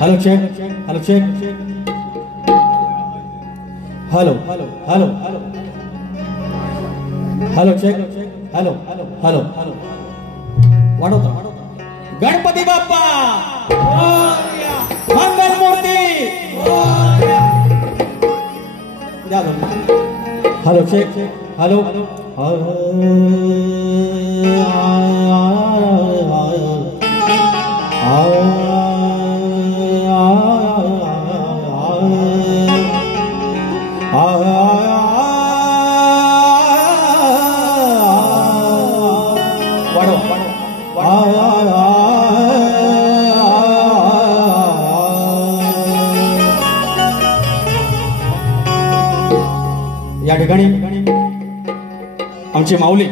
Hello check hello check hello hello hello hello check hello hello वाढवतो गणपती बाप्पा मंगल मूर्ती hello check hello या ठिकाणी आमची माऊली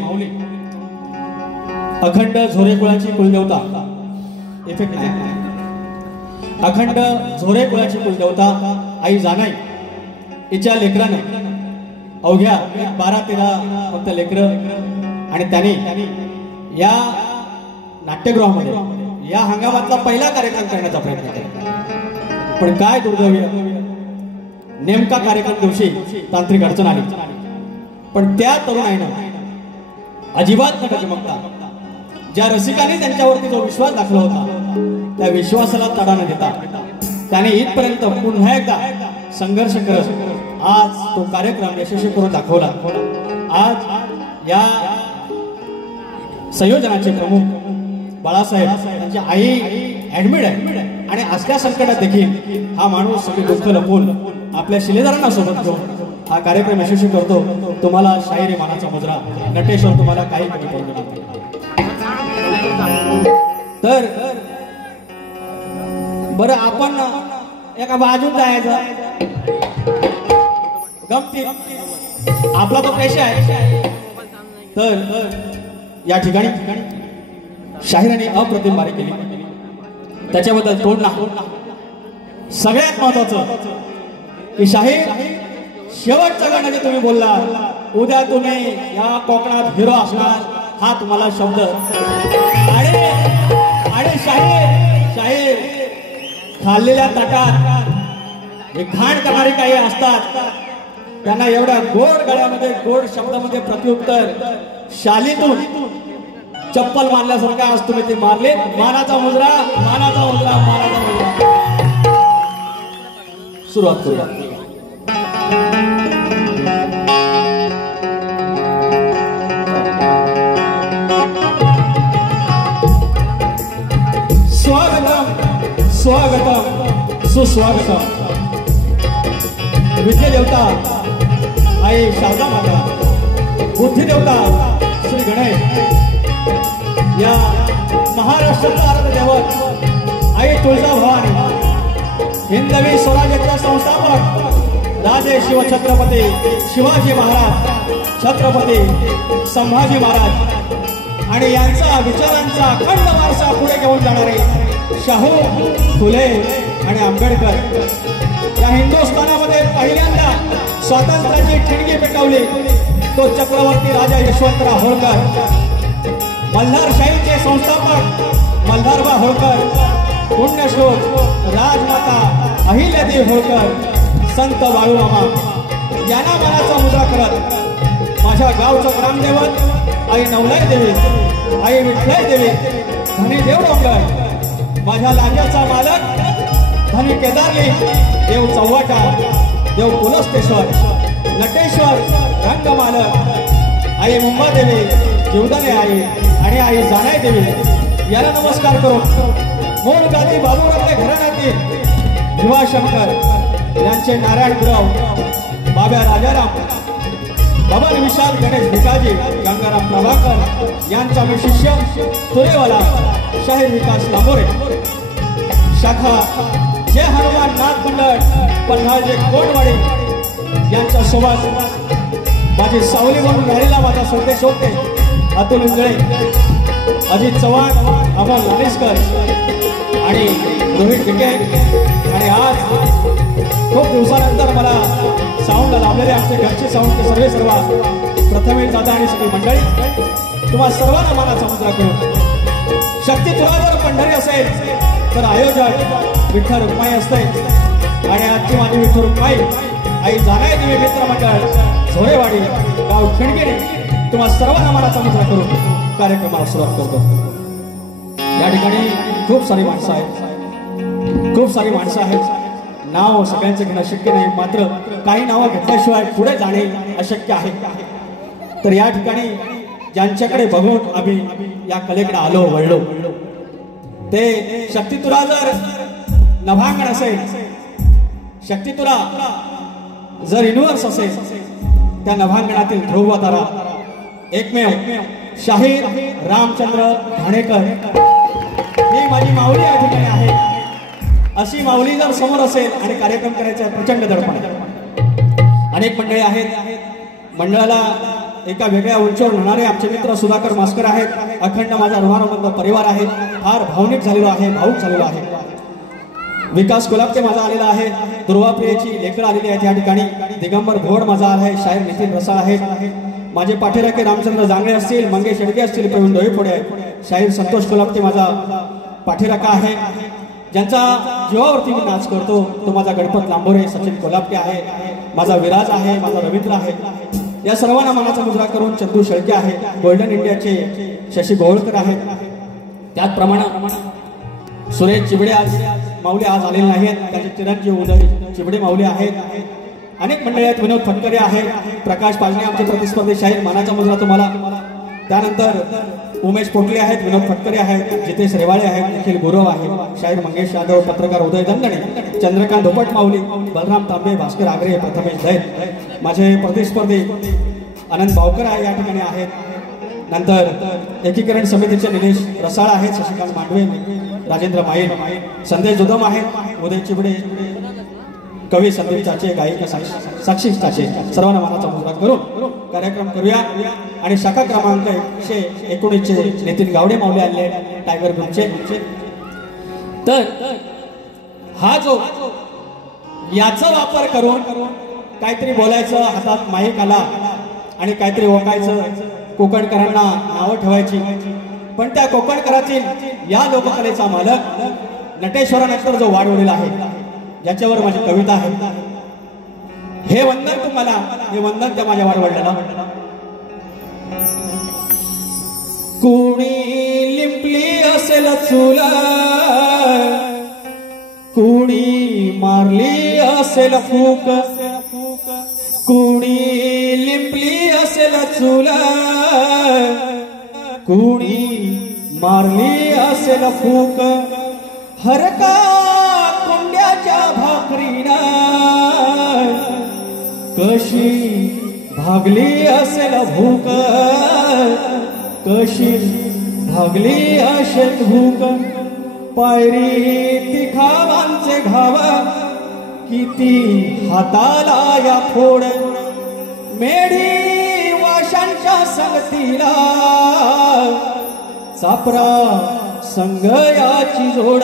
अखंड झोरे कुळाची कुलदेवता इफेक्ट नाही अखंड झोरे कुळाची कुलदेवता आई जानाई हिच्या लेकराने अवघ्या 12-13 फक्त लेकर आणि त्याने या नाट्यगृहामध्ये या हंगामातला पहिला कार्यक्रम करण्याचा प्रयत्न केला पण काय दुर्दैवी नेमका कार्यक्रम दिवशी तांत्रिक अडचण आली पण त्या तरुणाईनं अजिबात न डगमगता ज्या रसिकांनी त्यांच्यावरती जो विश्वास दाखवला होता त्या विश्वासाला तडा न देता त्याने इथपर्यंत पुन्हा एकदा संघर्ष करत आज तो कार्यक्रम यशस्वी करून दाखवला। आज या संयोजनाचे प्रमुख बाळासाहेब त्यांची आई ऍडमिट आहे आणि असल्या संकटात देखील हा माणूस सगळे दुःख लपवून आपल्या शिलेदारांना सोबत घेऊन हा कार्यक्रम यशस्वी करतो। तुम्हाला शाहिरी मानाचा मुजरा नटेश्वर तुम्हाला काही कमी पडू नये। तर बरं आपण एका बाजून जायचं गमती आपला तो पेशा आहे तर या ठिकाणी शाहिराने अप्रतिम बारी केली त्याच्याबद्दल तोड ना सगळ्यात महत्वाचं की शाहीर शेवटच्या गाण्याचे तुम्ही बोलला उद्या तुम्ही या कोकणात हिरो असणार हा तुम्हाला शब्द आणि शाहीर खाल्लेल्या ताटात घाण करणारे काही असतात त्यांना एवढ्या गोड गळ्यामध्ये गोड शब्दामध्ये प्रत्युत्तर शालीतून चप्पल मारल्यासारखा आज तुम्ही ते मारले। मानाचा मुजरा मानाचा मुजरा मानाचा मुजरा सुरुवात करूया। स्वागतम स्वागतम सुस्वागतम विद्या देवता आई शारदा माता बुद्धी देवता श्री गणेश या महाराष्ट्राचा आराध्य दैवत आई तुळजाभवानी हिंदवी स्वराज्याचे संस्थापक राजे शिवछत्रपती शिवाजी महाराज छत्रपती संभाजी महाराज आणि यांचा विचारांचा अखंड वारसा पुढे घेऊन जाणारे शाहू फुले आणि आंबेडकर या हिंदुस्थानामध्ये पहिल्यांदा स्वातंत्र्याची ठिणगी पेटवली तो चक्रवर्ती राजा यशवंतराव होळकर मल्हारशाहीचे संस्थापक मल्हारबा होळकर पुण्यश्लोक राजमाता अहिल्यादेवी होळकर संत बाळूमामा यांना मनाचा मुजरा करत माझ्या गावचं ग्रामदेवत आई नवलाई देवी आई विठ्ठलाई देवी धनी देव डोंगर माझ्या लांजाचा मालक धनी केदारली देव चव्हाटा देव पुलस्तेश्वर नटेश्वर रंगमालक आई मुंबादेवी जीवदाने आई आणि आई जानाई देवी याला नमस्कार करून मूळ गादी बाबूरावले घराण्यातील भीमाशंकर यांचे नारायण गुराव बाबा राजाराम बाबा विशाल गणेश भिकाजी गंगाराम प्रभाकर यांचा मी शिष्य तुरेवाला शाहीर विकास लांबोरे शाखा जय हनुमान नाथ मंडळ पन्हाळजे कोटवाडी यांच्या सोबत माझी सावली म्हणून राहिलेला माझा संदेश होते अतुल इंगळे अजित चव्हाण अमोल लालेसकर आणि रोहित टिके आणि आज खूप दिवसानंतर मला साऊंड लाभलेले आमचे घरचे साऊंड सर्व प्रथमेश दादा आणि सगळी मंडळी तुम्हा सर्वांना मानाचा मुजरा करून शक्ती तुला जर पंढरी असेल तर आयोजक विठ्ठल रुक्माई असते आणि आजची माझी विठ्ठल रुक्माई आई जाणाय देवी मित्रमंडळ झोरेवाडी गाव खिणगिरी तुम्हा सर्वांना मनाचा मुद्रा करून कार्यक्रमाला सुरुवात करतो। या ठिकाणी खूप सारी माणसं आहेत, नाव सगळ्यांचं घेणं शक्य नाही, मात्र काही नावं घेतल्याशिवाय पुढे जाणे अशक्य आहे। तर या ठिकाणी ज्यांच्याकडे बघून आम्ही या कलेकडे आलो वळलो ते शक्तितुरा जर नभांगण असेल, शक्तितुरा जर युनिव्हर्स असेल, त्या नभांगणातील ध्रुव तारा एकमेव शाहीर रामचंद्र घाणेकर ही माझी माऊली या ठिकाणी आहे। अशी माऊली जर समोर असेल आणि कार्यक्रम करायचा प्रचंड दडपण, अनेक मंडळी आहेत, मंडळाला एका वेगळ्या उंचीवर नेणारे आमचे मित्र सुधाकर मास्कर आहेत, अखंड माझा रुहारबंद परिवार आहे, फार भावनिक झालेलो आहे, भावुक झालेलो आहे। विकास कोलापटे माझा आलेला आहे, दुर्वाप्रियेची लेकर आलेली आहेत या ठिकाणी, दिगंबर घोड माझा आला आहे, शाहीर नितीन रसाळ आहे, माझे पाठीराखे रामचंद्र जांगळे असतील, मंगेश शेडगे असतील, प्रवीण डोईफोडे आहेत, शाहीर संतोष कोलापटे माझा पाठीराखा आहे, ज्यांचा जीवावरती मी नाच करतो तो माझा गणपत लांबोरे, सचिन कोलापटे आहे, माझा विराज आहे, माझा रवींद्र आहे। या सर्वांना मनाचा मुजरा करून चंदू शेळके आहे, गोल्डन इंडियाचे शशी गोळकर आहेत, त्याचप्रमाणे सुरेश चिबडे आज माऊली आज आलेले नाहीत, त्याचे चिरंजीव उदय चिबडे माऊली आहेत, अनेक मंडळी आहेत, विनोद फटकरे आहेत, प्रकाश पाजणे आमचे प्रतिस्पर्धी शाहीर, मानाचा मुजरा तुम्हाला। त्यानंतर उमेश पोटले आहेत, विनोद फटकरे आहेत, जितेश रेवाळे आहेत, निखिल गुरव आहे, शाहीर मंगेश यादव, पत्रकार उदय दंदणे, चंद्रकांत धोपट माऊली, बलराम तांबे, भास्कर आगरे, प्रथमेश दैत, माझे प्रतिस्पर्धी आनंद भावकर आहे या ठिकाणी आहेत। नंतर एकीकरण समितीचे निलेश रसाळ आहेत, शशिकांत मांडवे, राजेंद्र माईल, संदेश जुदम आहेत, उदय चिबडे, कवी संदीप चाचे, गायिका साक्षी चाचे, सर्वांना मनाचा मुजरा करून कार्यक्रम करूया। आणि शाखा क्रमांक 119 नितीन गावडे माऊली आले टायगर ग्रुपचे। तर हा जो याचा वापर करून काहीतरी बोलायचं, हातात माईक आला आणि काहीतरी ओकायचं, कोकणकरांना नावं ठेवायची, पण त्या कोकणकरातील या लोककलेचा मालक नटेश्वरानंतर जो वाढवलेला आहे, ज्याच्यावर माझी कविता आहे, हे वंदन तुम्हाला, हे वंदन त्या माझ्या वाडवडिलांना। कुणी लिंपली असेल चूल, कुणी मारली असेल फूक, कुणी लिंपली असेल चूल, कुणी मारली असेल फूक, हरका कोंड्याच्या भाकरीना कशी भागली असेल भूक, कशी भागली असेल भूक, पायरी तिखावांचे घाव, किती हाताला या फोड, मेढी वाशांच्या संगतीला, चापरा संगयाची जोड,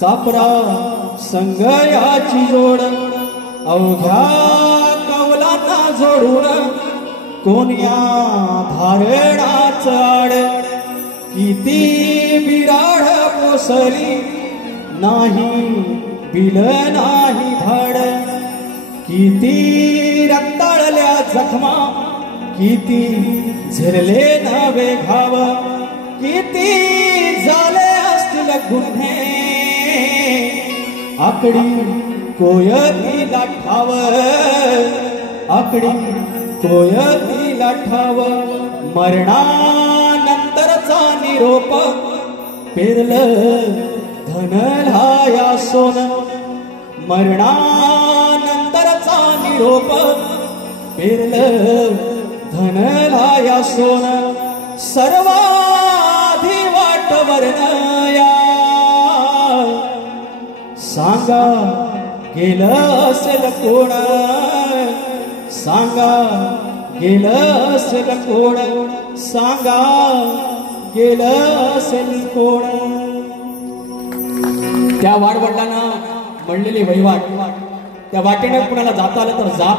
चापरा संगयाची जोड, अवघ्या कवलांना जोडून कोण्या धारणाच आड, किती बिराड पोसली नाही बिल नाही धाड, किती रक्ताळल्या जखमा, किती झरले नावे घाव, किती झाले असतील गुन्हे, आकडी कोयतीला ठाव, आकडी कोयतीला ठाव, मरणानंतरचा निरोप पेरलं धनलाया सोन, मरणानंतरचा निरोप पेरलं धनलाया सोन, सर्वाधी वाट वर्णया, सांगा गेलं असेल कोण, सांगा गेलं असेल कोण, सांगा गेलं असेल कोण। त्या वाडवडिलांना म्हणलेली वहिवाट, त्या वाटेने कुणाला जाता आलं तर जा,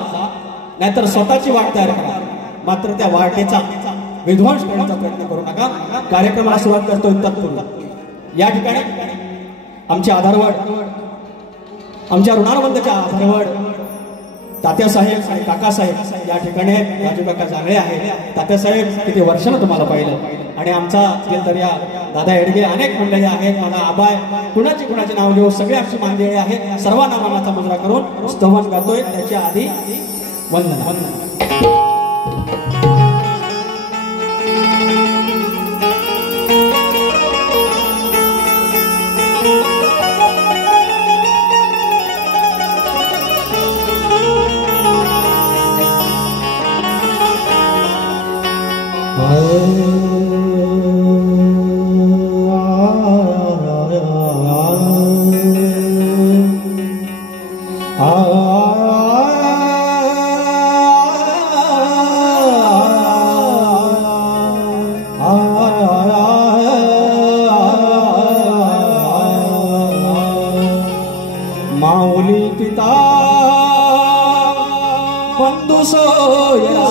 नाहीतर स्वतःची वाट तयार करा, मात्र त्या वाटेचा विध्वंस करण्याचा प्रयत्न करू नका। कार्यक्रमाला सुरुवात करतोय तत्पूर्वी या ठिकाणी आमचे आधारवड, आमच्या ऋणानुबंधच्या आधारवड तात्यासाहेब आणि काकासाहेब या ठिकाणी राजू काका जागळे आहे. तात्यासाहेब किती वर्षानं तुम्हाला पाहिलं आणि आमचा दिलदर्या दादा हेडगे अनेक मंडळी आहेत. माझा आबाय कुणाचे नाव घेऊ सगळे आमची मानदेळे आहेत. सर्वांना मानाचा मुजरा करून स्तवन गातोय. त्याच्या आधी वंदन. माऊली पिता बंधू सोया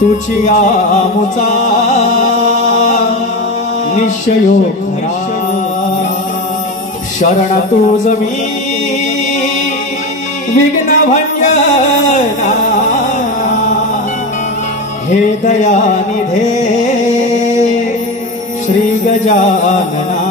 तुझी आमुचा निश्चयो शरण तुझ मी विघ्न भंजना हे दयानिधे श्री गजानना.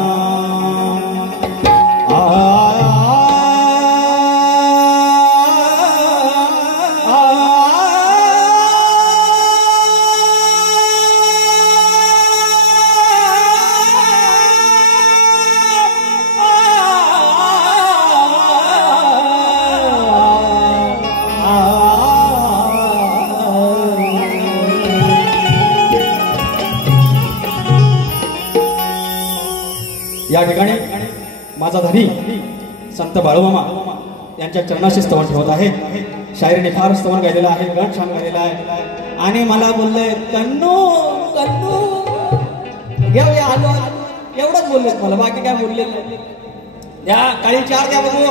या ठिकाणी माझा धनी संत बाळूमामा यांच्या चरणाशी स्तवन ठेवत आहे. शायरीने फार स्तवन गायलेलं आहे, गण छान गायलेला आहे आणि मला बोलले कन्नू कन्नू घेऊया आलो एवढंच बोलले मला, बाकी काय बोलले द्या काळी 4 द्या बघू.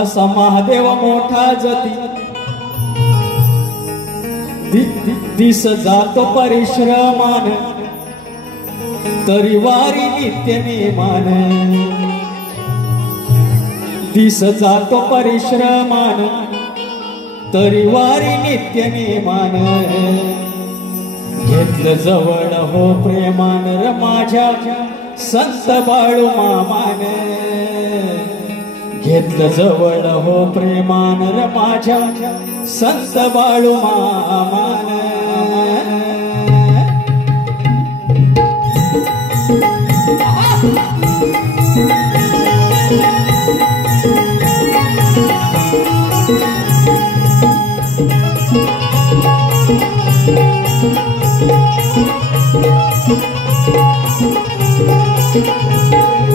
असा महादेव मोठा जती दिस जातो परिश्रमान तरी वारी नित्य नेमान. दिस जातो परिश्रमान तरी वारी नित्य नेमान. घेतलं जवळ हो प्रेमान र माझ्या संत बाळू मामान. घेतलं जवळ हो प्रेमान र माझ्या संत बाळू मामान.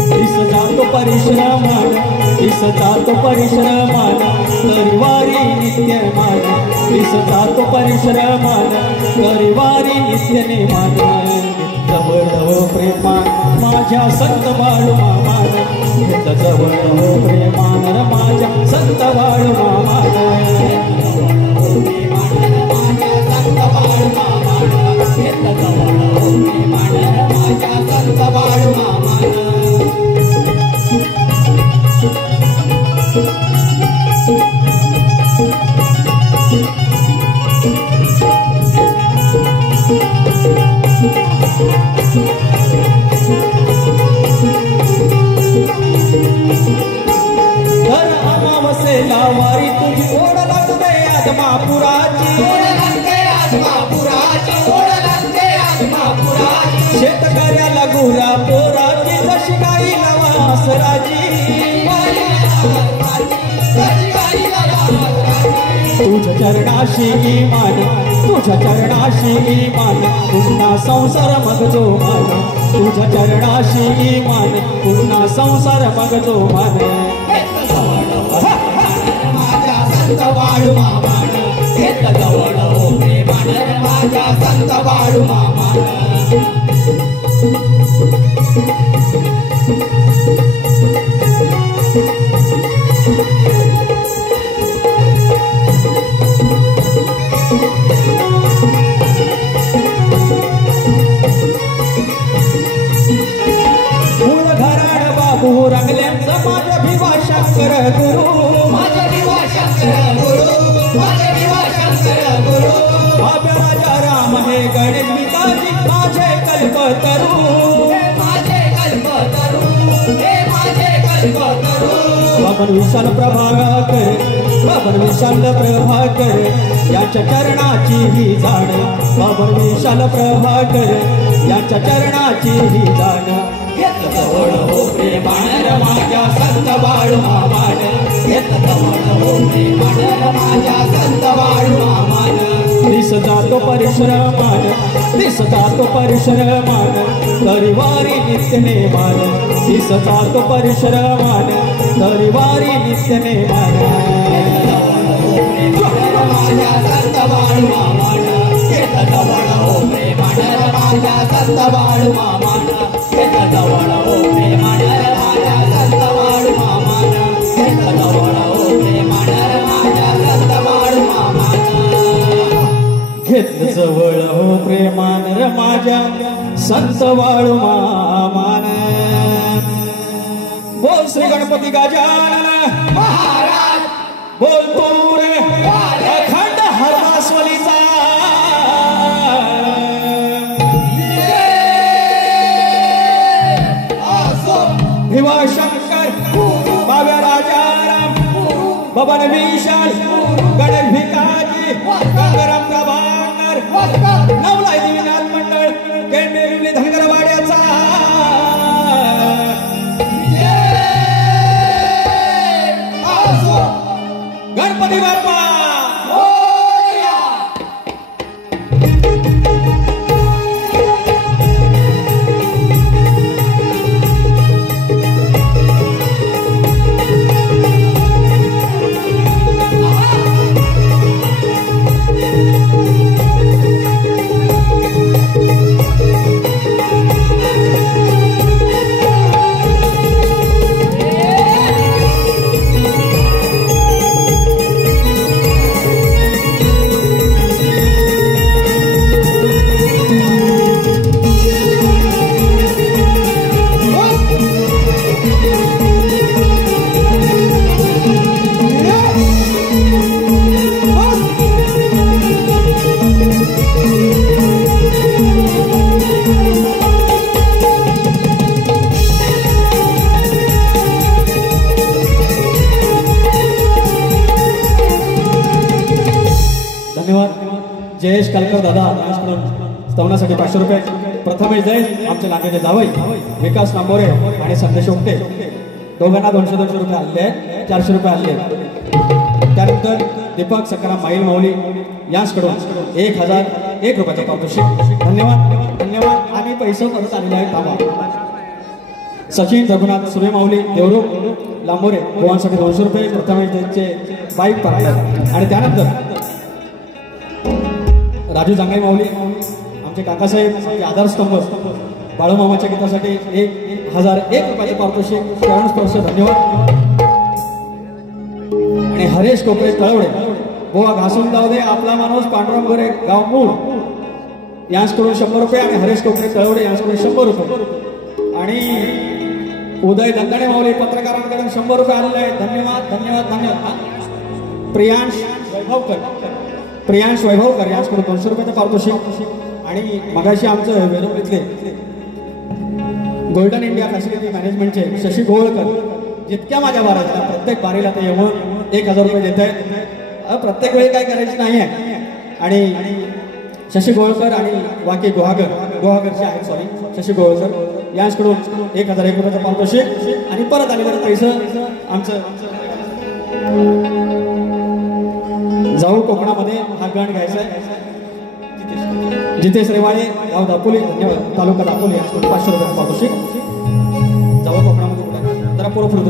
दिस जातो परिश्रमान दिस जातो परिश्रमान तरी वारी नित्य मान. दिस जातो परिश्रमान तरी वारी नित्य नेमान. जवळ हो प्रेमान माझ्या संत बाळू मामान. जवळ हो प्रेमान माझ्या संत बाळू मामान. संत बाळू मामान. जवळ हो प्रेमान माझ्या संत बाळू मामान. घर अमावसेला वारी तुझी ओढ लागते आदमापुराची. शेतकऱ्याला गुरा पोराची जशी गाईला वासराची. तुझ्या चरणाशी मान तुझ्या चरणाशी मान पुन्हा संसार मग जो मान. तुझ्या चरणाशी मान पुन्हा संसार मग जो मान. माझ्या संत बाळू मामान. जवळ हो प्रेमान माझ्या संत बाळू मामान. बाबन विशाल प्रभाकर बाबन विशाल प्रभाकर याच्या चरणाची ही जाण बाबन विशाल प्रभाकर याच्या चरणाची ही जाण जवळ हो प्रेमानं माझ्या संत बाळू मामान जवळ हो प्रेमानं माझ्या संत बाळू मामान दिसता तो परिश्रमान दिसता तो परिश्रमान तरीवारी नित्य नेमान दिसता तो परिश्रमान तरीवारी नित्य नेमान माझ्या संत बाळू मामान जवळ हो प्रेमानं माझ्या संत बाळू मामान जवळ हो प्रेमानं माझ्या संत बाळू मामान जवळ हो प्रेमानं माझ्या संत बाळू मामान घेतलं जवळ हो प्रेमान र माझ्या संत बाळू मामान बोल श्री गणपती गजानन महाराज बोल तूर अखंड हरदासवलीचा भिवा शंकर बाब्या राजाराम बबन विशाल गणेश भिकाजी गंगाराम प्रभाकर नवलाई दिविनाथ मंडळ केंद्रीय धनगरवाड्याचा गणपती बाप्पा जयेश कालकर दादा यांच्याकडून स्तवनासाठी 500 रुपये प्रथमेश जयेश आमचे लागेले जावई विकास नांबोरे आणि संदेश ओमटे दोघांना 200 रुपये आले आहेत 400 रुपये आले आहेत त्यानंतर दीपक सकाराम माईल माऊली यांच्याकडून 1001 रुपयाचे पारितोषिक धन्यवाद धन्यवाद आणि पैसे परत आलेले आहेत थांबा सचिन रघुनाथ सुरे माऊली देवरूप लांबोरे गोवांसाठी 200 रुपये प्रथमेश जयेशचे बाईक पार्टनर आणि त्यानंतर राजू जांगाई माऊली आमचे काकासाहेब आधारस्तंभ बाळूमामाच्या गीतासाठी 1001 रुपयाचे पारितोषिक शरणस्पर्श धन्यवाद आणि हरेश कोपरे तळवडे गोवा घासून जाऊ दे आपला माणूस पांडुरंग गोरे गाव मूळ यांच्याकडून 100 रुपये आणि हरेश कोपरे तळवडे यांच्याकडून 100 रुपये आणि उदय दंदाणे माऊली पत्रकारांकडून 100 रुपये आलेले आहेत धन्यवाद धन्यवाद धन्यवाद प्रियांश वैभवकर यांच्याकडून 200 रुपयाचं पारितोषिक आणि मगाशी आमचं वेरूळीतले गोल्डन इंडिया फॅसिलिटी मॅनेजमेंटचे शशी गोळकर जितक्या माझ्या बारात प्रत्येक बारीला ते येऊन 1000 रुपये देत आहेत प्रत्येक वेळी काय करायचं नाही आहे आणि शशी गोळकर आणि वाके गोहागरचे आहेत सॉरी शशी गोळकर यांच्याकडून 1001 रुपयाचं पारितोषिक आणि परत आलेलं पैसे आमचं जाऊ कोकणामध्ये हा गण घ्यायचा आहे जितेश रेवाळे गाव दापोली धन्यवाद तालुका दापोली यांच्याकडून 500 रुपये पारितोषिक जाऊ कोकणामध्ये जरा पुढे पुढे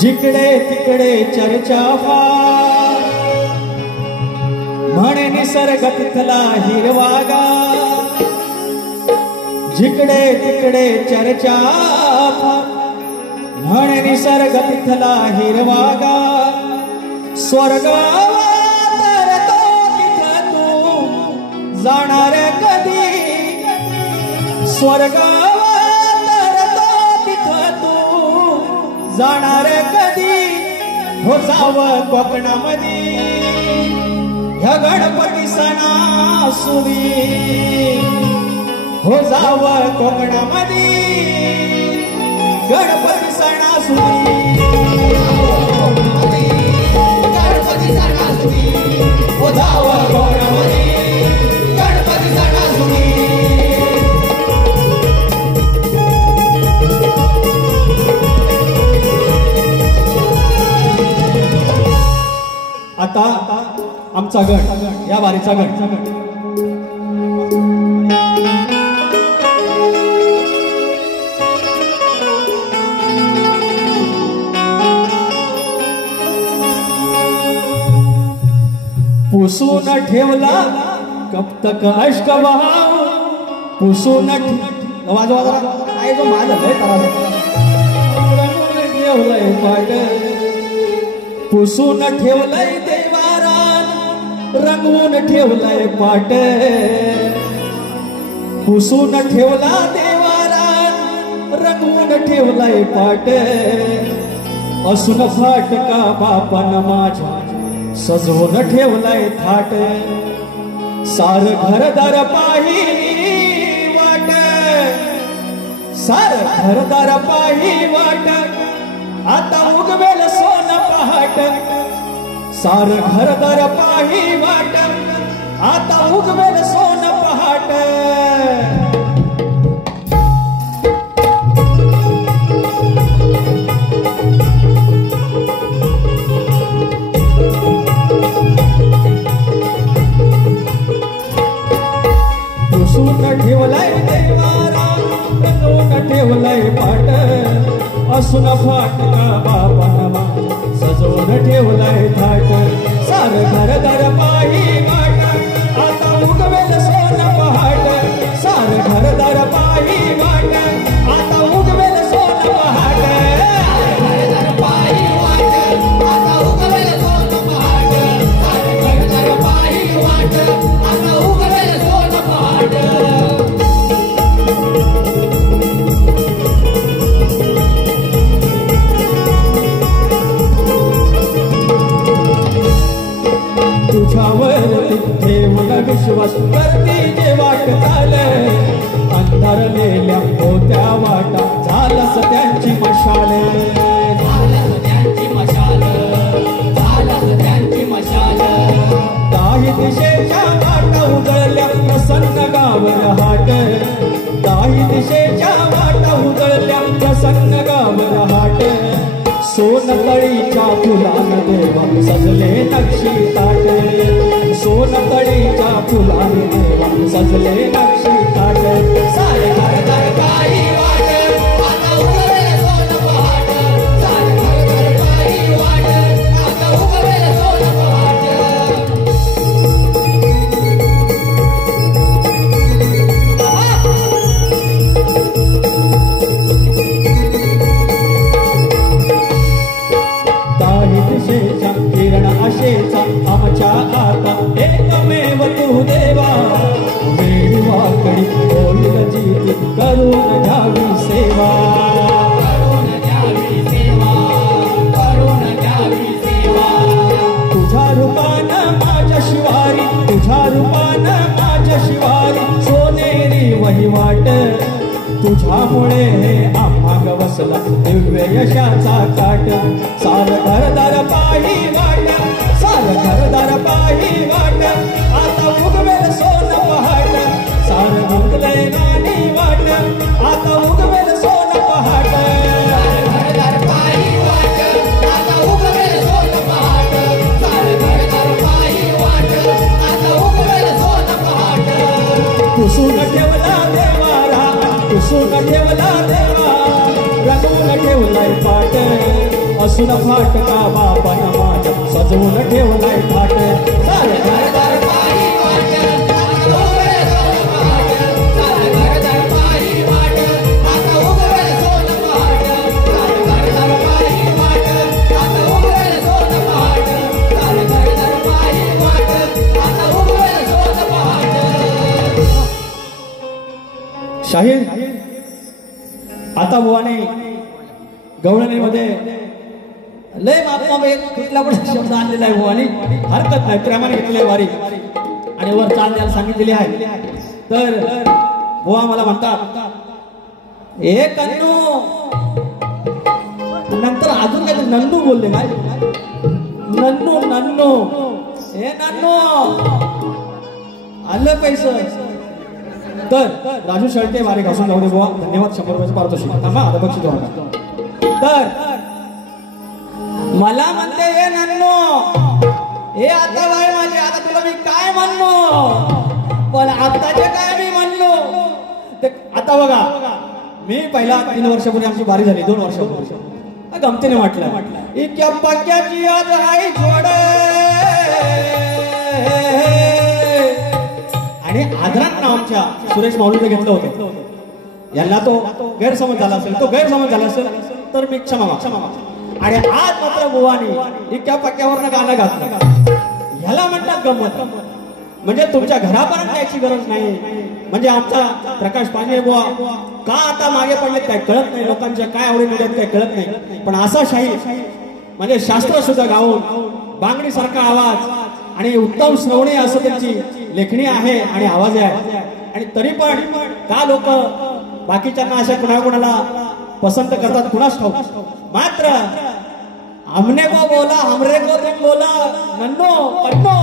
जिकडे तिकडे चर्चा फार म्हणे निसर्ग तिथला हिरवागार जिकडे तिकडे चर्चा फार म्हणे निसर्ग तिथला हिरवागार स्वर्गावर तो तिथं तू जाणार कधी स्वर्गावर तो तिथं तू जाणार कधी हो जाव कोकणामध्ये ह्या गणपती सणासुदी हो जाव कोकणामध्ये गणपती सणासुदी गणपती सणासुदी हो जाव कोकणामध्ये गणपती सणासुदी आता आमचा गण या वारीचा गण पुसून ठेवला कप्तक अष्ट वाहू पुसून वाजवा काय जो माझा ठेवलंय पाट पुसून ठेवलंय देवारान रंगवून ठेवलंय पाट पुसून ठेवला देवारान रंगवून ठेवलंय पाट असून फाटका बापान माझ्या सजवून ठेवलंय थाट सार घरदार पाही वाट सार घरदार पाही वाट आता उगवेल सोन पहाट सार घरदार पाही वाट आता उगवेल सोन पहाट पुसून ठेवलाय देवारा रंगवून ठेवलाय पाट असून फाटका बापान सजवून ठेवलाय थाट सार घरदार पाही वाट आता उगवेल सोन पहाट सार घरदार पाही वाट आता उगवेल सोन पहाट घरदार पाही वाट आता उगवेल सोन पहाट सार घरदार पाही वाट आता उगवेल सोन पहाट तुझ्यावर ठेवून विश्वास करती जे वाट झाले अंधारलेल्या होत्या वाटा झालंच त्यांची मशाल झालंच त्यांची मशाल झालंच त्यांची मशाल दाही दिशेच्या वाटा उजळल्या प्रसन्न गावर हाट दाही दिशेच्या वाटा उजळल्या प्रसन्न गावर हाट सोनतळीच्या फुलान देवा सजले नक्षी ताट सोनतळीच्या फुलान देवा सजले नक्षी ताट सारे घरदार पाही वाट आता उगवेल सोन पहाट सारे घरदार पाही वाट आता उगवेल सोन पहाट दाही दिशेच्या किरण आशेचा आमच्या आता एकमेव तू देवा वेळी वाकडी होईल जीती करून घ्यावी सेवा करून द्यावी सेवा करून द्यावी सेवा तुझ्या रूपान माझ्या शिवारी तुझ्या रूपान माझ्या शिवारी सोनेरी वहिवाट तुझ्यामुळे आम्हाग वसला दिव्य यशाचा काट सार घरदार पाही वाट सार घरदार पाही वाट आता उगवेल सोन पहाट सार उगलय नानी वाट आता उगवेल सोन पहाट घरदार पाही वाट आता उगवेल सोन पहाट सारे घरदार पाही वाट आता उगवेल सोन पहाट पुसून ठेवला देवारा पुसून ठेवला देवा रंगवून ठेवलाय असून फाटका बापन माझ्या सजवून ठेवलाय थाट सारे घर दरबारी वाट आता उघडे सोन पहाट सारे घर दरबारी वाट आता उघडे सोन पहाट सारे घर दरबारी वाट आता उघडे सोन पहाट सारे घर दरबारी वाट आता उघडे सोन पहाट शाहीर आता बुवाने गवळणीमध्ये लय महात्मा एक कुठला पण शब्द आणलेला आहे बुवानी हरकत नाही प्रेमाने घेतलंय वारी आणि वर चाल द्यायला सांगितलेली आहे तर बुवा मला म्हणतात ए कन्नू नंतर अजून काय नन्नू बोलले काय नन्नू नन्नू ए नन्नू आलं पैसे तर राजू शर्टे वारे घासून जाऊ दे बुवा धन्यवाद 100 रुपयाचं पारितोषिक थांबा आता बक्षीस देऊ नका तर मला म्हणते हे नन्नो हे आता बाय माझे आता तुला मी काय म्हणलो पण आताचे काय मी म्हणलो ते आता बघा मी पहिला 3 वर्षापूर्वी आमची बारी झाली 2 वर्षापूर्वी गमतीने म्हटलं इतक्या पाक्याची आज आहे जोड आणि आदरांना आमच्या सुरेश माऊलीने घेतलं होतं यांना तो गैरसमज झाला असेल तर मी क्षमा आणि आज मात्र बुवानी इतक्या पक्क्यावरनं गाणं घातलं ह्याला म्हणतात गंमत म्हणजे तुमच्या घरापर्यंत यायची गरज नाही म्हणजे आमचा प्रकाश पांडे बुवा का आता मागे पडलेत काय कळत नाही लोकांच्या काय आवडी निवडत काय कळत नाही पण असा शाहीर म्हणजे शास्त्र सुद्धा गाऊन बांगडी सारखा आवाज आणि उत्तम श्रवणी असं त्यांची लेखणी आहे आणि आवाज आहे आणि तरी पण का लोक बाकीच्यांना अशा कुणाकुणाला पसंत करतात कुणास ठाऊक मात्र हमने को बोला हमरे को तुम बोला नन्नो पन्नो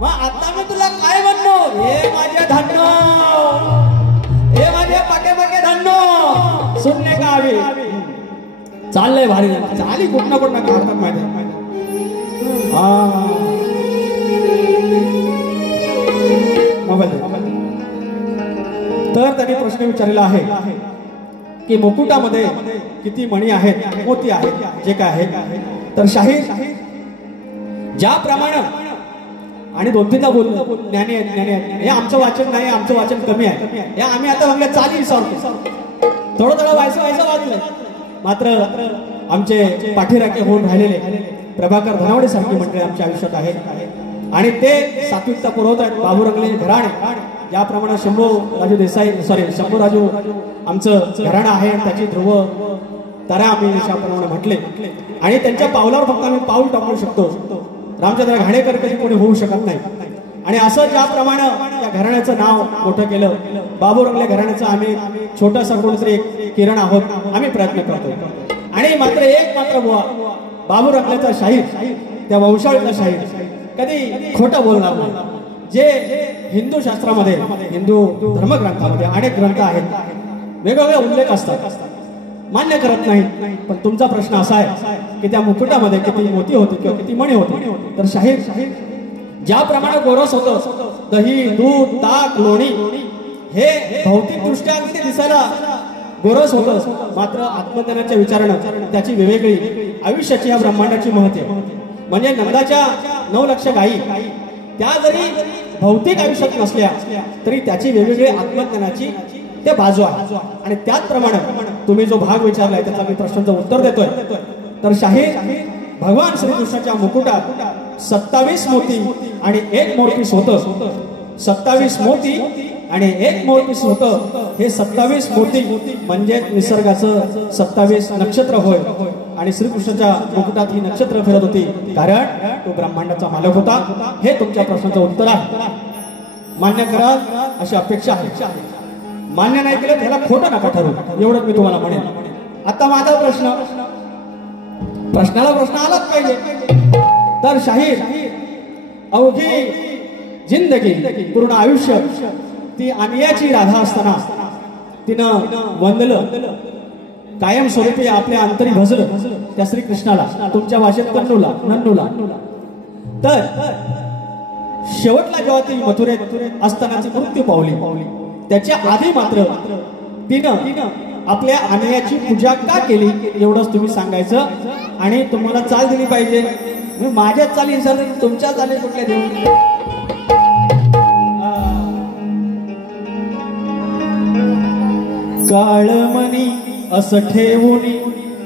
मग आता मी तुला काय म्हणलो हे माझे धन्नो हे माझे पाके पाके धन्नो सुनने का हवी चाललंय भारी चाली कुठं कुठं काढतात माझ्या मोबाईल तर त्यांनी प्रश्न विचारलेला आहे की मुकुटामध्ये किती मणी आहेत मोती आहेत जे काय आहे तर शाहीर ज्याप्रमाणे आणि 2-3दा बोललो ज्ञानी आहेत हे आमचं वाचन नाही आमचं वाचन कमी आहे हे आम्ही आता म्हणलं चाली विसरतो थोडं व्हायचं वाजलंय मात्र आमचे पाठीराखे होऊन राहिलेले प्रभाकर धनावडे सारखी मंडळी आमच्या आयुष्यात आहेत आणि ते सात्विकता पुरवतात बाबू रंगले घराणे ज्याप्रमाणे शंभूराजू देसाई शंभूराजू आमचं घराणं आहे त्याची ध्रुव तारा आम्ही अशाप्रमाणे म्हटले आणि त्यांच्या पावलावर फक्त आम्ही पाऊल टाकू शकतो रामचंद्र घाणेकर कधी कोणी होऊ शकत नाही आणि असं ज्याप्रमाणे त्या घराण्याचं नाव मोठं केलं बाबू रंगले घराण्याचं आम्ही छोटासा कोणतरी एक किरण आहोत आम्ही प्रयत्न करतो आणि मात्र बुवा बाबू रंगल्याचा शाहीर त्या वंशावळीचा शाहीर कधी खोटं बोलणार नाही जे हिंदू शास्त्रामध्ये हिंदू धर्मग्रंथामध्ये अनेक ग्रंथ आहेत वेगवेगळे उल्लेख असतात मान्य करत नाही पण तुमचा प्रश्न असा आहे की त्या मुकुटामध्ये किती मोती होती किंवा किती मणी होती तर शाहीर ज्याप्रमाणे गोरस होतं दही दूध ताक लोणी हे भौतिक दृष्ट्या अगदी दिसायला गोरस होतं मात्र आत्मज्ञानाच्या विचारानं त्याची वेगवेगळी आयुष्याची या ब्रह्मांडाची महत्त्व म्हणजे नंदाच्या 9 लक्ष गायी त्या जरी भौतिक आयुष्यात नसल्या तरी त्याची वेगवेगळी आत्मज्ञानाची ते बाजू आहे आणि त्याचप्रमाणे तुम्ही जो भाग विचारलाय त्याचा मी प्रश्नाचं उत्तर देतोय तर शाहीर भगवान श्रीकृष्णाच्या मुकुटात 27 मोती आणि 1 मोरपीस होतं 27 मोती आणि 1 मोरपीस होतं हे 27 मोती म्हणजे निसर्गाचं 27 नक्षत्र होय आणि श्रीकृष्णाच्या मुकुटात ही नक्षत्र फिरत होती कारण तो ब्रह्मांडाचा मालक होता हे तुमच्या प्रश्नाचं उत्तर आहे मान्य करा अशी अपेक्षा आहे मान्य नाही केलं त्याला खोटं नका ठरवू एवढंच मी तुम्हाला म्हणेन आता माझा प्रश्नाला प्रश्न आलाच पाहिजे तर शाहीर अवघी जिंदगी पूर्ण आयुष्य ती आनियाची राधा असताना तिनं वंदलं कायम स्वरूपी आपल्या अंतरी भजलं त्या श्रीकृष्णाला तुमच्या भाषेत नन्नूला तर शेवटला जेव्हा ती मथुरेत असतानाची मृत्यू पावली त्याच्या आधी मात्र तिनं आपल्या अन्यायाची पूजा का केली एवढंच तुम्ही सांगायचं आणि तुम्हाला चाल दिली पाहिजे. मी माझ्याच चाली सर तुमच्या चाली कुठल्या देऊ. काळमणी असं ठेवून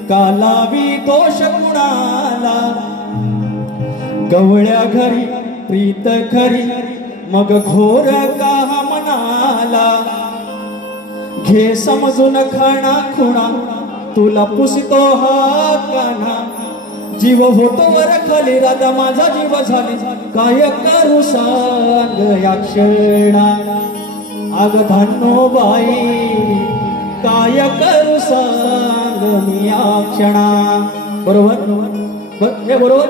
कालावी दोष गुणाला गवळ्या घरी प्रीत खरी मग घोर का मनाला घे समजून खाणा खुणा तुला पुसतो हा कान्हा जीव होतो वर खाली राधा माझा जीव झाली काय करू सांग या क्षणा अग धानो बाई काय करू सांग मी या क्षणा. बरोबर हे बरोबर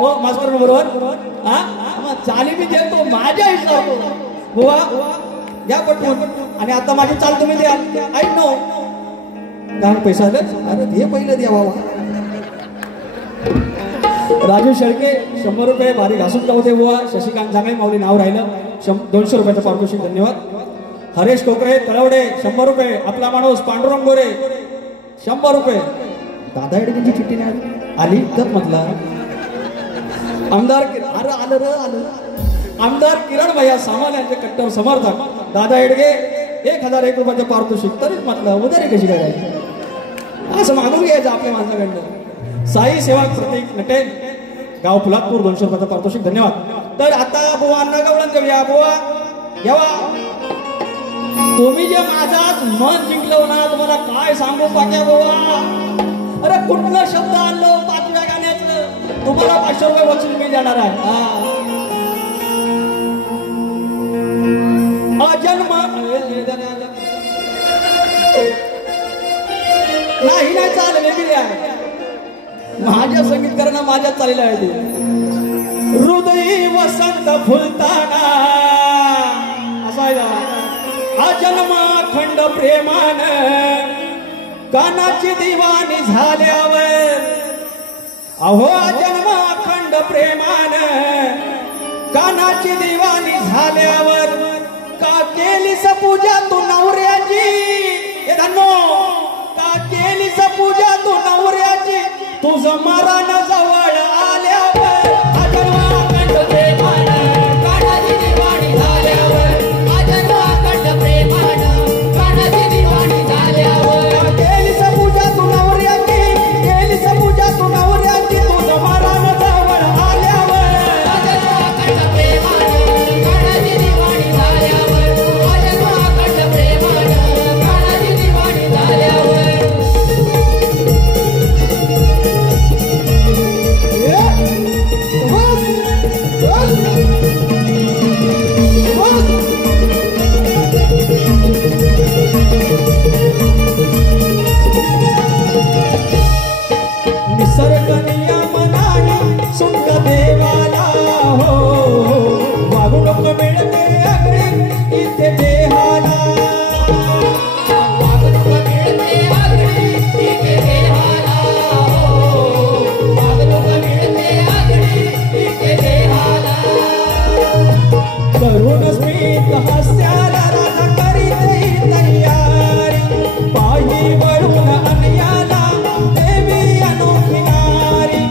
हो मास्तर बरोबर हा चाली मी देतो माझ्या हिशोब बुवा घ्या पटवून आणि आता माझी चाल तुम्ही द्या. ऐक नो काय पैसा अरे दे पहिलं द्या बाबा. राजू शेळके 100 रुपये भारी घासून जाऊ दे बुवा. शशिकांत जांगळे माऊली नाव राहिलं 200 रुपयाचं पारितोषिक धन्यवाद. हरेश कोकरे तळवडे 100 रुपये. आपला माणूस पांडुरंग गोरे 100 रुपये. दादा एडकीची चिठ्ठी नाही आली तर म्हटला आमदार अरे आलं र आलं आमदार किरण भैया सामाल यांचे कट्टर समर्थक दादा एडगे 1001 रुपयाचं पारितोषिक. तरीच म्हटलं उधारी कशी करायची असं मागून घ्यायचं आपल्या माणसाकडनं. साई सेवा प्रतीक नटे गाव फुलादपूर 200 रुपयाचं पारितोषिक धन्यवाद. तर आता बुवांना गवळण देऊया. बुवा येवा तुम्ही जे माझात मन जिंकलं ना तुम्हाला काय सांगू पाक्या बुवा. अरे कुठलं शब्द आणलं 5व्या गाण्याचं तुम्हाला 500 रुपये बक्षीस मी देणार आहे. अजन्म नाही चालले वेगळी आहे माझ्या संगीतकारांना माझ्यात चाललेलं आहे ते. हृदय वसंत फुलताना असा अजन्मा खंड प्रेमान कानाची दिवाणी झाल्यावर अहो अजन्मा खंड प्रेमान कानाची दिवाणी झाल्यावर का केलीस पूजा तू नवऱ्याची. हे धन्नो का केलीस पूजा तू नवऱ्याची तुझं मरण जवळ आल्यावर अजन्मा खंड प्रेमान कानाची दिवाणी झाल्यावर अजन्मा खंड प्रेमान कानाची दिवाणी झाल्यावर केलीस पूजा तू नवऱ्याची केलीस पूजा तू नवऱ्याची तुझं मरण जवळ आल्यावर अजन्मा खंड प्रेमान कानाची दिवाणी झाल्यावर अजन्मा खंड प्रेमान कानाची दिवाणी झाल्यावर. निसर्ग नियमनाने सुंद देवाला हो वागणूक मिळते अग्री इथे देहाला. वागणूक मिळते अग्री इथे देहाला हो वागणूक मिळते अग्री इथे देहाला. करून स्मित हास्याला राधा करीत तयारी पायी वळून अन्याला देवी अनोखी नारी.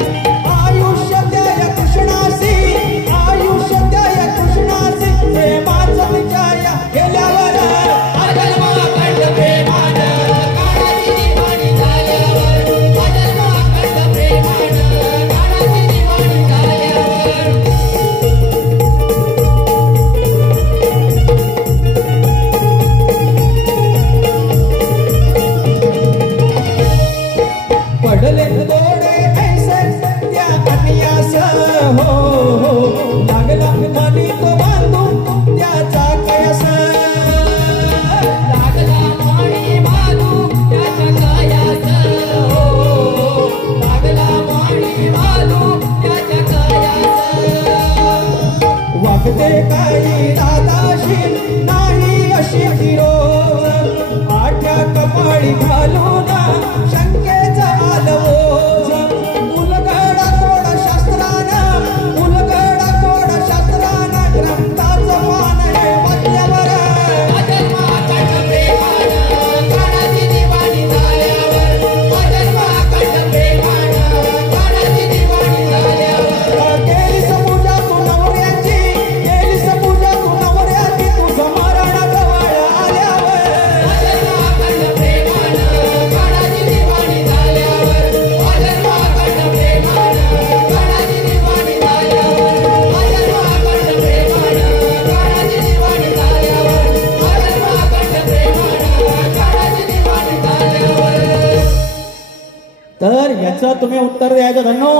याचं तुम्ही उत्तर द्यायचं धन्नो.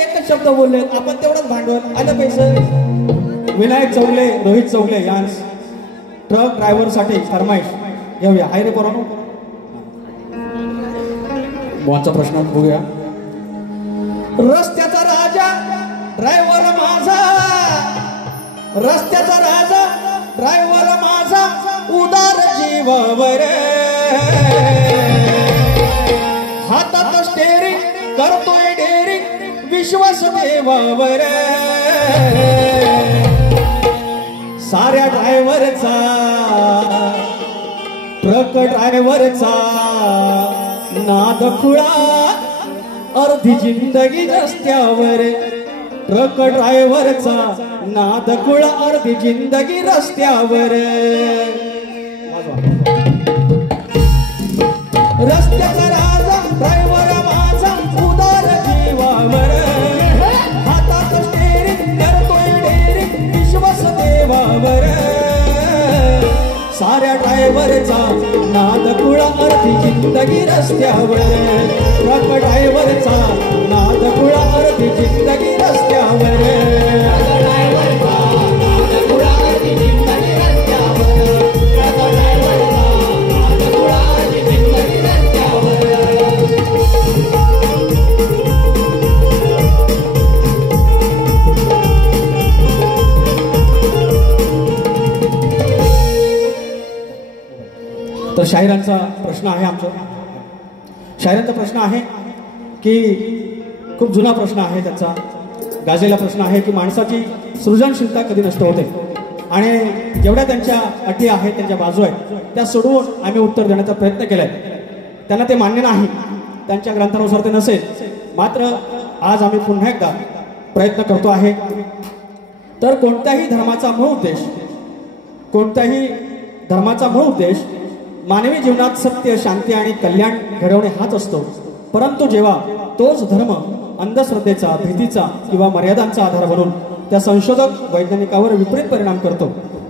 एकच शब्द बोलले आपण तेवढंच भांडवल आलं पैसे. विनायक चौगले रोहित चौगले यांस ट्रक ड्रायव्हर साठी फरमाईश घेऊया. हाय रे पोरांनो मोचा प्रश्न बघूया. रस्त्याचा राजा ड्रायव्हर माझा, रस्त्याचा राजा ड्रायव्हर माझा उदार जीवावर, हातात स्टेरिंग करतोय डेरिंग विश्वास देवावर. साऱ्या ड्रायव्हरचा ट्रक ड्रायव्हरचा नाद खुळा अर्धी जिंदगी रस्त्यावर. ट्रक ड्रायव्हरचा नाद खुळा अर्धी जिंदगी रस्त्यावर. रस्त्याचा राजा ड्रायव्हर माझा उदार जीवावर, हातात स्टेरिंग करतोय डेरिंग विश्वास देवावर. साऱ्या ड्रायव्हरचा नाद खुळा अर्धी जिंदगी रस्त्यावर. ट्रक ड्रायव्हरचा नाद खुळा अर्धी जिंदगी रस्त्यावर. तर शाहिरांचा प्रश्न आहे आमचा. शाहिरांचा प्रश्न आहे की खूप जुना प्रश्न आहे त्यांचा, गाजलेला प्रश्न आहे की माणसाची सृजनशीलता कधी नष्ट होते आणि जेवढ्या त्यांच्या अटी आहेत त्यांच्या बाजू आहेत त्या सोडवून आम्ही उत्तर देण्याचा प्रयत्न केलाय. त्यांना ते मान्य नाही, त्यांच्या ग्रंथानुसार ते नसेल. मात्र आज आम्ही पुन्हा एकदा प्रयत्न करतो आहे. तर कोणत्याही धर्माचा मूळ उद्देश, कोणत्याही धर्माचा मूळ उद्देश मानवी जीवनात सत्य, शांती आणि कल्याण घडवणे हाच असतो. परंतु जेव्हा तोच धर्म अंधश्रद्धेचा, भीतीचा किंवा मर्यादांचा आधार बनून त्या संशोधक वैज्ञानिकावर विपरीत परिणाम करतो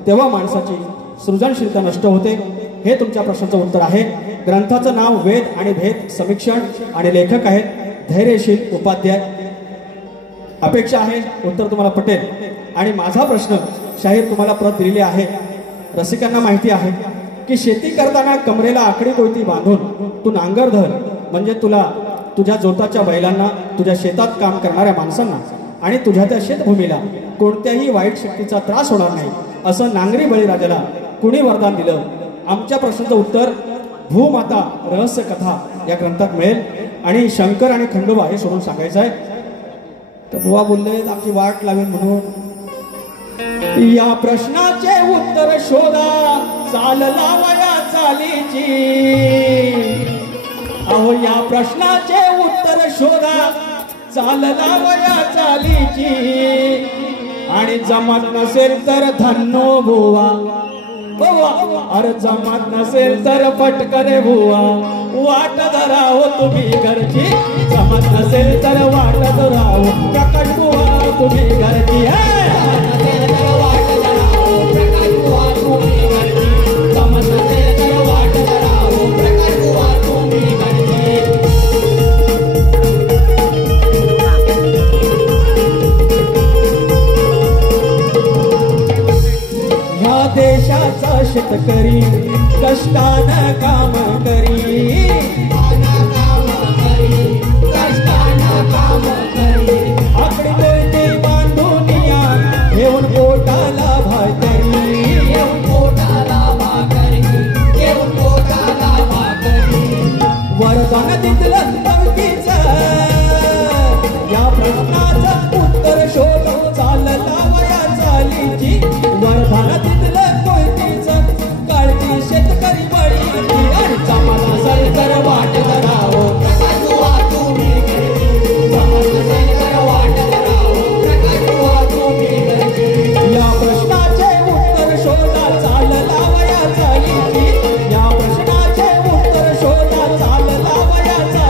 तेव्हा माणसाची सृजनशीलता नष्ट होते. हे तुमच्या प्रश्नाचं उत्तर आहे. ग्रंथाचं नाव वेद आणि भेद समीक्षण आणि लेखक आहेत धैर्यशील उपाध्याय. अपेक्षा आहे उत्तर तुम्हाला पटेल. आणि माझा प्रश्न शाहीर तुम्हाला प्रत दिलेली आहे. रसिकांना माहिती आहे की शेती करताना कमरेला आकडी कोयती बांधून तू नांगर धर, म्हणजे तुला तुझ्या जोताच्या बैलांना, तुझ्या शेतात काम करणाऱ्या माणसांना आणि तुझ्या त्या शेतभूमीला कोणत्याही वाईट शक्तीचा त्रास होणार नाही असं नांगरी बळीराजाला कुणी वरदान दिलं. आमच्या प्रश्नाचं उत्तर भूमाता रहस्य कथा या ग्रंथात मिळेल. आणि शंकर आणि खंडोबा हे सोडून सांगायचं आहे. तर बुवा बोलले आमची वाट लावेल म्हणून. या प्रश्नाचे उत्तर शोधा चाल लावया चालीची. अहो या प्रश्नाचे उत्तर शोधा चाल लावया चालीची. आणि जमत नसेल तर धन्नो बुवा, अरे जमत नसेल तर पटकरे बुवा वाट धराव तुम्ही घरची. जमत नसेल तर वाट धराव प्रकट बुवा तुम्ही घरची. ह्या देशाचा शेतकरी कष्टानं काम करी, आकडी कोयती बांधून या घेऊन पोटाला भाकरी. वरदान तिथलं नवकीचं या प्रश्नाचं उत्तर शोधून चाल लावया चालीची. वरदान तिथलं कोयतीचं काळजी शेतकरी बळीची. आणि जमाना सरकर वाट धरावं या प्रश्नाचे उत्तर शोधा चाल लावया चालीची. या प्रश्नाचे उत्तर शोधा चाल लावया चालीची.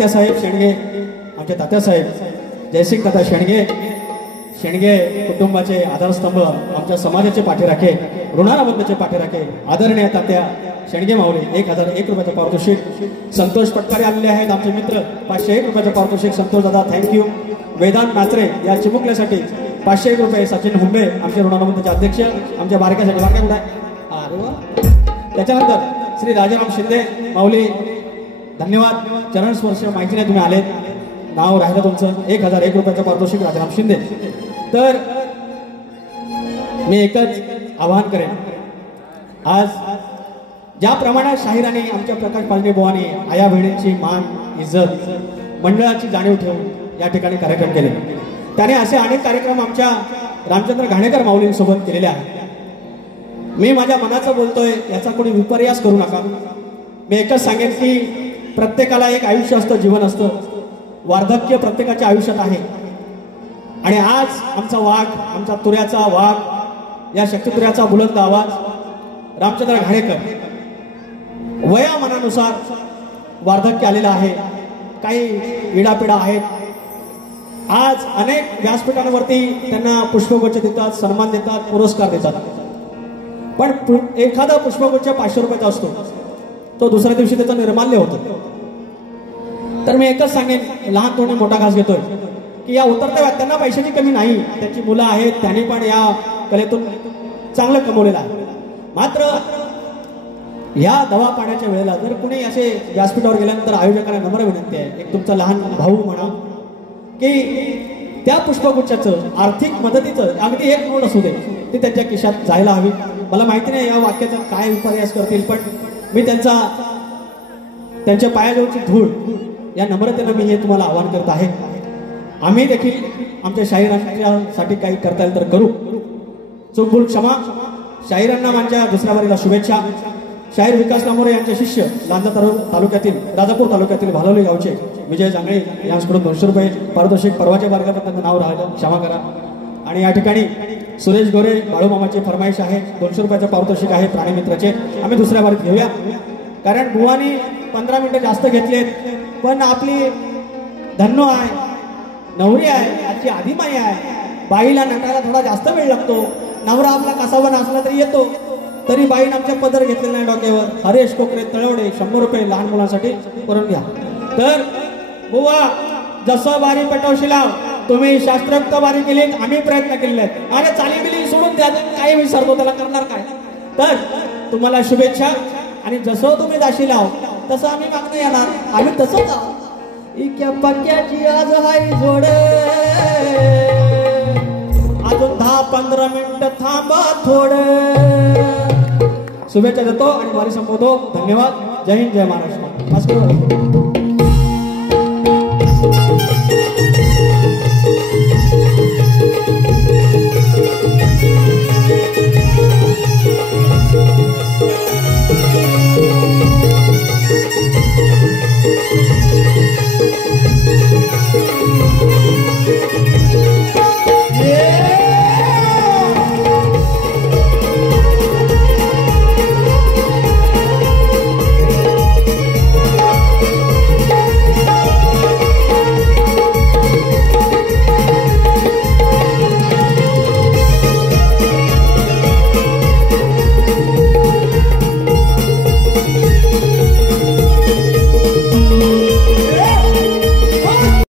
तात्यासाहेब शेंडगे, आमचे तात्यासाहेब जयसिंग तात्या शेंडगे, शेंडगे कुटुंबाचे आधारस्तंभ, आमच्या समाजाचे पाठीराखे, ऋणानुबंधाचे पाठीराखे आदरणीय तात्या शेंडगे माऊली 1001 रुपयाचं पारितोषिक. संतोष पटकारे आलेले आहेत आमचे मित्र, 501 रुपयाचं पारितोषिक. संतोष दादा थँक्यू. वेदांत नाचरे या चिमुकल्यासाठी 501 रुपये. सचिन हुंबे आमचे ऋणानुबंधाचे अध्यक्ष, आमच्या बारक्यासाठी बारक्या कुठे आहे? अरे वा. त्याच्यानंतर श्री राजाराम शिंदे माऊली धन्यवाद. चरण स्पर्श माहिती नाही तुम्ही आलेत, नाव राहिलं तुमचं. 1001 रुपयाचं पारितोषिक राजाराम शिंदे. तर मी एकच आवाहन करेन, आज ज्याप्रमाणे शाहिराने आमच्या प्रकाश पालटे बुवाने आया बहिणींची मान इज्जत मंडळाची जाणीव ठेवून या ठिकाणी कार्यक्रम केले, त्याने असे अनेक कार्यक्रम आमच्या रामचंद्र घाणेकर माऊलींसोबत केलेले आहेत. मी माझ्या मनाचं बोलतोय, याचा कोणी विपर्यास करू नका. मी एकच सांगेन की प्रत्येकाला एक आयुष्य असतं, जीवन असतं. वार्धक्य प्रत्येकाच्या आयुष्यात आहे. आणि आज आमचा वाघ, आमचा तुऱ्याचा वाघ, या शक्तितुऱ्याचा बुलंद आवाज रामचंद्र घाणेकर वयामानानुसार वार्धक्य आलेलं आहे. काही इडापिडा आहेत. आज अनेक व्यासपीठांवरती त्यांना पुष्पगुच्छ देतात, सन्मान देतात, पुरस्कार देतात. पण एखादा पुष्पगुच्छ 500 रुपयाचा असतो, तो दुसऱ्या दिवशी त्याचं निर्माल्य होतं. तर मी एकच सांगेन, लहान तोंडी मोठा घास घेतोय की या उतरत्या त्यांना पैशाची कमी नाही, त्यांची मुलं आहेत, त्यांनी पण या कलेतून चांगलं कमवलेलं आहे. मात्र या दवा पाण्याच्या वेळेला जर कुणी असे व्यासपीठावर गेल्यानंतर आयोजकांना नम्र विनंती आहे, एक तुमचा लहान भाऊ म्हणा की त्या पुष्पगुच्छाचं आर्थिक मदतीचं अगदी 1 नोट असू दे, ती त्यांच्या खिशात जायला हवी. मला माहिती नाही या वाक्याचा काय विपर्यास करतील, पण मी त्यांच्या पायाजवळची धूळ या नम्रतेनं मी हे तुम्हाला आवाहन करत आहे. आम्ही देखील आमच्या शाहिरांसाठी काही करता येईल तर करू. चूकभूल क्षमा. शाहिरांना माझ्या दुसऱ्या वारीला शुभेच्छा. शाहीर विकास लांबोरे यांचे शिष्य लांजा तालुक्यातील, राजापूर तालुक्यातील भालोली गावचे विजय जांगळे यांच्याकडून 200 रुपये पारितोषिक. परवाच्या वर्गात त्यांचं नाव राहिलं, क्षमा करा. आणि या ठिकाणी सुरेश गोरे बाळूमामाची फरमाईश आहे, 200 रुपयाचं पारितोषिक आहे प्राणीमित्राचे. आम्ही दुसऱ्या वारीत घेऊया, कारण बुवानी 15 मिनिटं जास्त घेतलेत. पण आपली धन्नो आहे, नवरी आहे, आजची आदिमाई आहे. बाईला नटायला थोडा जास्त वेळ लागतो. नवरा आपला कसावा नसला तरी येतो, तरी बाईनं आमच्या पदर घेतलेला नाही डोक्यावर. हरेश कोकरे तळवडे 100 रुपये लहान मुलांसाठी करून घ्या. तर बुवा जसं बारी पेटवशिला, तुम्ही शास्त्रोक्त बारी केलीत, आम्ही प्रयत्न केलेले आहेत. आणि चालीबिली सोडून द्या, काही विसरतो त्याला करणार काय. तर तुम्हाला शुभेच्छा. आणि जसं तुम्ही दाशी लाव तसं आम्ही मागणं येणार, आम्ही तसंच आहोत. इक्या पक्क्याची आज हाय जोड, अजून 10-15 मिनिटं थांबा थोडं. शुभेच्छा देतो आणि वारी संपवतो. धन्यवाद. जय हिंद, जय महाराष्ट्र.